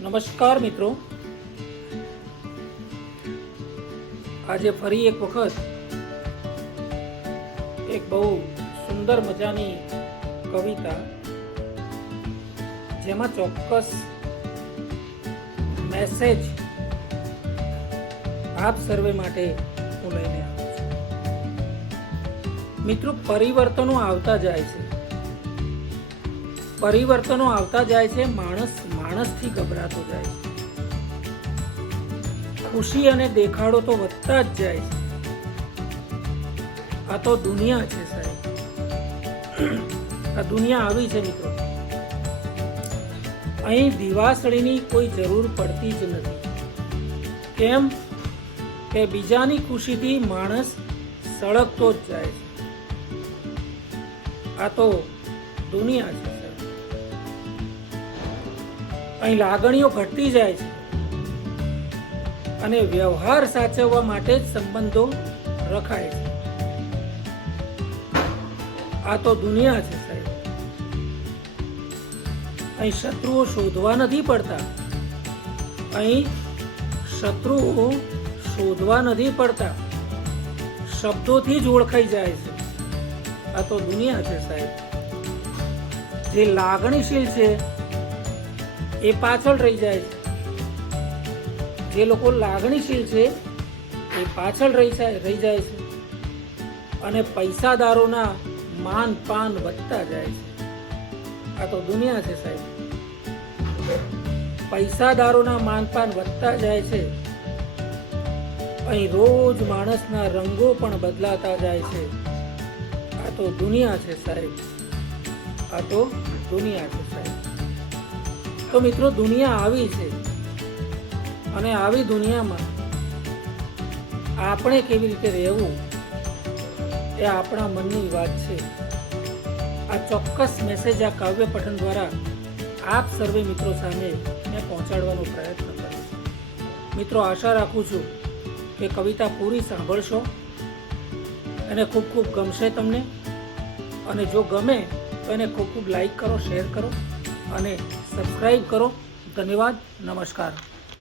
નમસ્કાર મિત્રો. આજે ફરી એક વખત એક બહુ સુંદર મજાની કવિતા, જેમાં ચોક્કસ મેસેજ આપ સર્વે માટે હું લઈને આવ્યો છું. મિત્રો, પરિવર્તનો આવતા જાય છે. પરિવર્તનો આવતા જાય છે, માણસ, માણસથી ગભરાતો જાય છે. ખુશી અને દેખાડો તો વધતા જ જાય છે. આ તો દુનિયા છે સાહેબ. આ દુનિયા આવી છે મિત્રો. અહીં દિવાસળીની કોઈ જરૂર પડતી જ નથી. કેમ? કે બીજાની ખુશીથી માણસ સળગતો જ જાય છે. આ તો દુનિયા છે. અહીં લાગણીઓ ઘટતી જાય છે. અને વ્યવહાર સાચવવા માટે જ સંબંધો રખાય છે. આ તો દુનિયા છે અહીં શત્રુઓ શોધવા નથી પડતા. અહીં શત્રુઓ શોધવા નથી પડતા. શબ્દોથી જ ઓળખાઈ જાય છે. આ તો દુનિયા છે સાહેબ. જે લાગણીશીલ છે એ પાછળ રહી જાય. છે જે લોકો લાગણીશીલ છે, એ પાછળ રહી રહી જાય છે. અને પૈસાદારોના માન પાન વધતા જાય છે. આ તો દુનિયા છે સાહેબ. પૈસાદારોના માનપાન વધતા જાય છે. અહીં રોજ માણસના રંગો પણ બદલાતા જાય છે. આ તો દુનિયા છે સાહેબ. આ તો દુનિયા છે સાહેબ. તો મિત્રો, દુનિયા આવી છે. અને આવી દુનિયામાં આપણે કેવી રીતે રહેવું એ આપણા મનની વાત છે. આ ચોક્કસ મેસેજ આ કાવ્ય પઠન દ્વારા આપ સર્વે મિત્રો સામે મેં પહોંચાડવાનો પ્રયત્ન કરીશ મિત્રો, આશા રાખું છું કે કવિતા પૂરી સાંભળશો. એને ખૂબ ખૂબ ગમશે તમને. અને જો ગમે તો એને ખૂબ ખૂબ લાઈક કરો શેર કરો. અને સબસ્ક્રાઈબ કરો. ધન્યવાદ. નમસ્કાર.